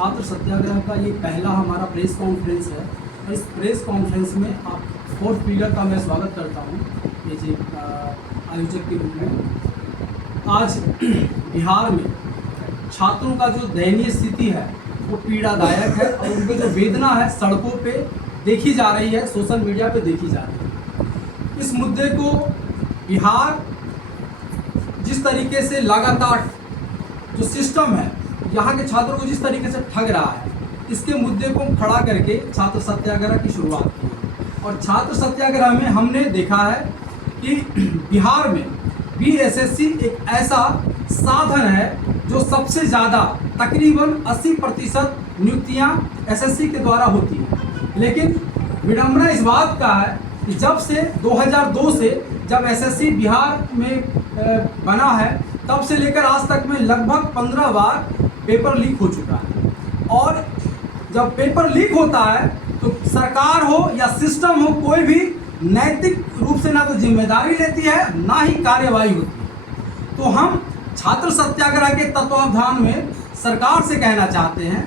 छात्र सत्याग्रह का ये पहला हमारा प्रेस कॉन्फ्रेंस है और इस प्रेस कॉन्फ्रेंस में आप फोर्थ पीरियड का मैं स्वागत करता हूँ ये जी आयोजक के रूप में। आज बिहार में छात्रों का जो दयनीय स्थिति है वो पीड़ादायक है और उनकी जो वेदना है सड़कों पे देखी जा रही है, सोशल मीडिया पे देखी जा रही है। इस मुद्दे को बिहार जिस तरीके से लगातार जो सिस्टम है यहाँ के छात्रों को जिस तरीके से ठग रहा है, इसके मुद्दे को खड़ा करके छात्र सत्याग्रह की शुरुआत की। और छात्र सत्याग्रह में हमने देखा है कि बिहार में बीएसएससी एक ऐसा साधन है जो सबसे ज़्यादा तकरीबन 80% नियुक्तियाँ एसएससी के द्वारा होती हैं। लेकिन विडंबना इस बात का है कि जब से 2002 से जब एसएससी बिहार में बना है तब से लेकर आज तक में लगभग 15 बार पेपर लीक हो चुका है। और जब पेपर लीक होता है तो सरकार हो या सिस्टम हो, कोई भी नैतिक रूप से ना तो जिम्मेदारी लेती है ना ही कार्यवाही होती है। तो हम छात्र सत्याग्रह के तत्वावधान में सरकार से कहना चाहते हैं,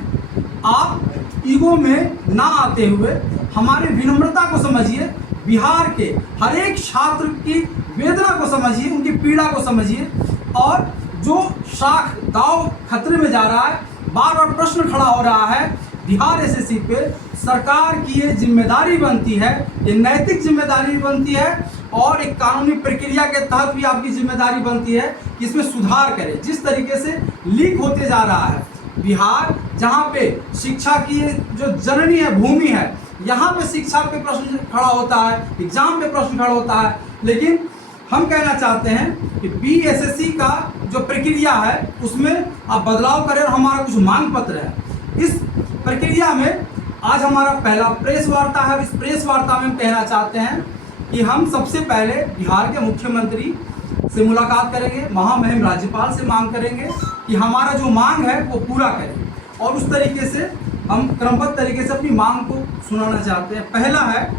आप ईगो में ना आते हुए हमारी विनम्रता को समझिए, बिहार के हर एक छात्र की वेदना को समझिए, उनकी पीड़ा को समझिए। और जो शाख दाव खतरे में जा रहा है, बार बार प्रश्न खड़ा हो रहा है बिहार एसएससी पे, सरकार की ये जिम्मेदारी बनती है, ये नैतिक जिम्मेदारी बनती है और एक कानूनी प्रक्रिया के तहत भी आपकी जिम्मेदारी बनती है कि इसमें सुधार करें। जिस तरीके से लीक होते जा रहा है बिहार, जहाँ पे शिक्षा की जो जननी है, भूमि है, यहाँ पे शिक्षा पे प्रश्न खड़ा होता है, एग्जाम पे प्रश्न खड़ा होता है। लेकिन हम कहना चाहते हैं कि बीएसएससी का जो प्रक्रिया है उसमें आप बदलाव करें और हमारा कुछ मांग पत्र है। इस प्रक्रिया में आज हमारा पहला प्रेस वार्ता है। इस प्रेस वार्ता में हम कहना चाहते हैं कि हम सबसे पहले बिहार के मुख्यमंत्री से मुलाकात करेंगे, महामहिम राज्यपाल से मांग करेंगे कि हमारा जो मांग है वो पूरा करें। और उस तरीके से हम क्रमबद्ध तरीके से अपनी मांग को सुनाना चाहते हैं। पहला है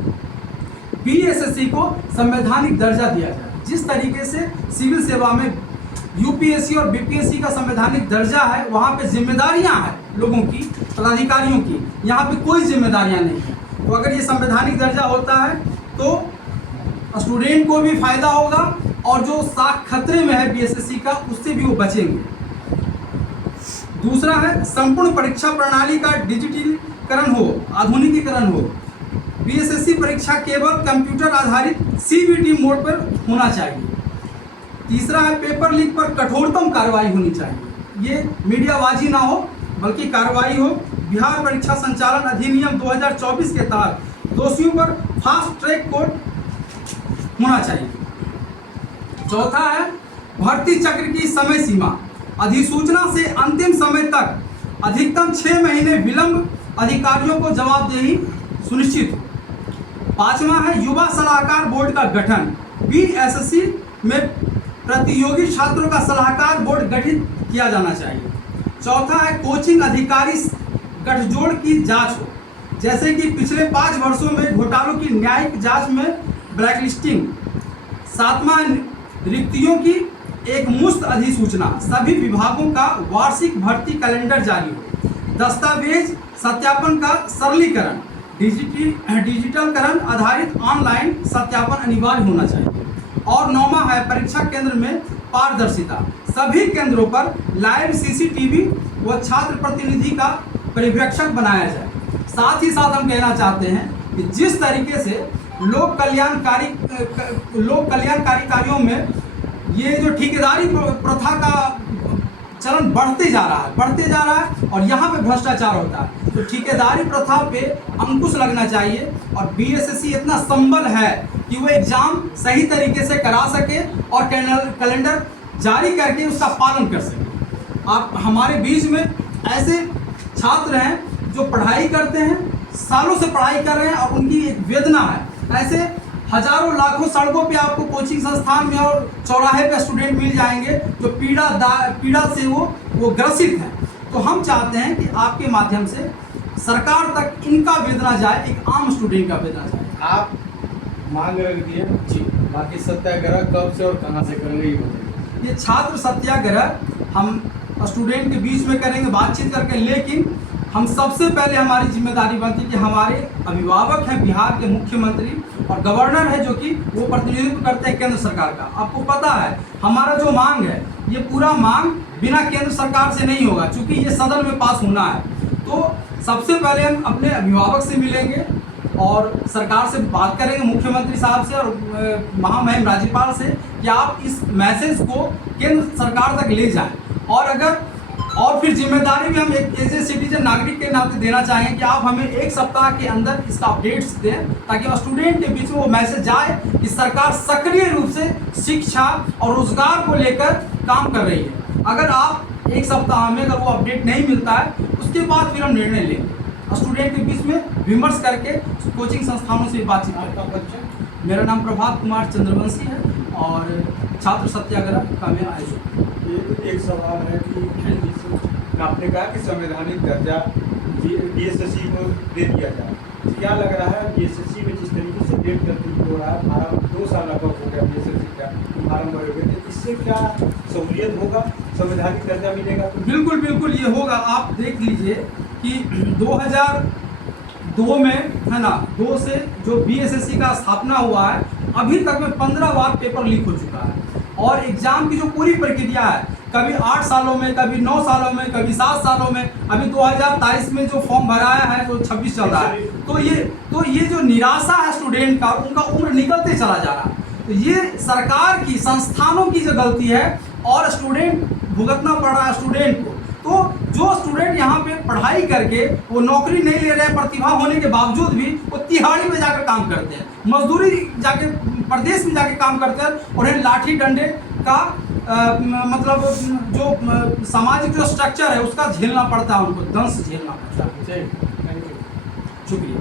बीएसएससी को संवैधानिक दर्जा दिया जाए। जिस तरीके से सिविल सेवा में यूपीएससी और बीपीएससी का संवैधानिक दर्जा है, वहाँ पे जिम्मेदारियाँ हैं लोगों की, पदाधिकारियों की, यहाँ पे कोई जिम्मेदारियाँ नहीं है। तो अगर ये संवैधानिक दर्जा होता है तो स्टूडेंट को भी फायदा होगा और जो साख खतरे में है बीएसएससी का, उससे भी वो बचेंगे। दूसरा है संपूर्ण परीक्षा प्रणाली का डिजिटलीकरण हो, आधुनिकीकरण हो। बीएसएससी परीक्षा केवल कंप्यूटर आधारित सीबीटी मोड पर होना चाहिए। तीसरा है पेपर लीक पर कठोरतम कार्रवाई होनी चाहिए। ये मीडियाबाजी ना हो बल्कि कार्रवाई हो। बिहार परीक्षा संचालन अधिनियम 2024 के तहत दोषियों पर फास्ट ट्रैक कोर्ट होना चाहिए। चौथा है भर्ती चक्र की समय सीमा, अधिसूचना से अंतिम समय तक अधिकतम 6 महीने विलंब अधिकारियों को जवाबदेही सुनिश्चित हो। पांचवा है युवा सलाहकार बोर्ड का गठन। बीएसएससी में प्रतियोगी छात्रों का सलाहकार बोर्ड गठित किया जाना चाहिए। चौथा है कोचिंग अधिकारी गठजोड़ की जांच हो, जैसे कि पिछले 5 वर्षों में घोटालों की न्यायिक जांच में ब्लैकलिस्टिंग। सातवां रिक्तियों की एक मुश्त अधिसूचना, सभी विभागों का वार्षिक भर्ती कैलेंडर जारी हो। दस्तावेज सत्यापन का सरलीकरण, डिजिटलकरण आधारित ऑनलाइन सत्यापन अनिवार्य होना चाहिए। और 9वां है परीक्षा केंद्र में पारदर्शिता, सभी केंद्रों पर लाइव सीसीटीवी व छात्र प्रतिनिधि का पर्यवेक्षक बनाया जाए। साथ ही साथ हम कहना चाहते हैं कि जिस तरीके से लोक कल्याणकारी कार्यों में ये जो ठेकेदारी प्रथा का चलन बढ़ते जा रहा है और यहाँ पे भ्रष्टाचार होता है, तो ठेकेदारी प्रथा पे अंकुश लगना चाहिए। और बीएसएससी इतना संबल है कि वो एग्जाम सही तरीके से करा सके और कैलेंडर जारी करके उसका पालन कर सके। आप हमारे बीच में ऐसे छात्र हैं जो पढ़ाई करते हैं, सालों से पढ़ाई कर रहे हैं और उनकी एक वेदना है। ऐसे हजारों लाखों सड़कों पे आपको कोचिंग संस्थान में और चौराहे पे स्टूडेंट मिल जाएंगे जो पीड़ा से वो ग्रसित हैं। तो हम चाहते हैं कि आपके माध्यम से सरकार तक इनका वेदना जाए, एक आम स्टूडेंट का वेदना जाए। आप मांग रख दिए जी, बाकी सत्याग्रह कब से और कहाँ से करेंगे ये बताइए। ये छात्र सत्याग्रह हम स्टूडेंट के बीच में करेंगे बातचीत करके, लेकिन हम सबसे पहले हमारी जिम्मेदारी बनती है कि हमारे अभिभावक हैं बिहार के मुख्यमंत्री और गवर्नर है, जो कि वो प्रतिनिधित्व करते हैं केंद्र सरकार का। आपको पता है हमारा जो मांग है, ये पूरा मांग बिना केंद्र सरकार से नहीं होगा, क्योंकि ये सदन में पास होना है। तो सबसे पहले हम अपने अभिभावक से मिलेंगे और सरकार से बात करेंगे, मुख्यमंत्री साहब से और महामहिम राज्यपाल से, कि आप इस मैसेज को केंद्र सरकार तक ले जाएं। और फिर जिम्मेदारी भी हम एक एज ए सिटीजन नागरिक के नाते देना चाहेंगे कि आप हमें 1 सप्ताह के अंदर इसका अपडेट्स दें, ताकि स्टूडेंट के बीच में वो मैसेज जाए कि सरकार सक्रिय रूप से शिक्षा और रोजगार को लेकर काम कर रही है। अगर आप 1 सप्ताह में अगर वो अपडेट नहीं मिलता है, उसके बाद फिर हम निर्णय लेंगे, स्टूडेंट के बीच में विमर्श करके कोचिंग संस्थानों से बातचीत करें। आपका परिचय? मेरा नाम प्रभात कुमार चंद्रवंशी है और छात्र सत्याग्रह का मैं आयोजक। एक सवाल है कि आपने कहा कि संवैधानिक दर्जा बीएसएससी को दे दिया जाए, क्या लग रहा है बीएसएससी में जिस तरीके से डेट तरतीब हो रहा है, फार्म 2 साल लगभग हो गया बीएसएससी का फार्म भरे हुए, तो इससे क्या सहूलियत होगा, संवैधानिक दर्जा मिलेगा? तो बिल्कुल बिल्कुल ये होगा। आप देख लीजिए कि 2002 में है ना, 2 से जो बीएसएससी का स्थापना हुआ है, अभी तक में 15 बार पेपर लीक हो चुका है। और एग्जाम की जो पूरी प्रक्रिया है, कभी 8 सालों में, कभी 9 सालों में, कभी 7 सालों में, अभी 2023 में जो फॉर्म भराया है तो 26 चल रहा है। तो ये जो निराशा है स्टूडेंट का, उनका उम्र निकलते चला जा रहा है। तो ये सरकार की, संस्थानों की जो गलती है और स्टूडेंट भुगतना पड़ रहा है स्टूडेंट को। तो जो स्टूडेंट यहाँ पे पढ़ाई करके वो नौकरी नहीं ले रहे हैं, प्रतिभा होने के बावजूद भी वो तिहाड़ी में जाकर काम करते हैं, मजदूरी जाके प्रदेश में जाके काम करते हैं, और लाठी डंडे का मतलब जो सामाजिक जो स्ट्रक्चर है उसका झेलना पड़ता है, उनको दंश झेलना पड़ता है। Thank you. शुक्रिया।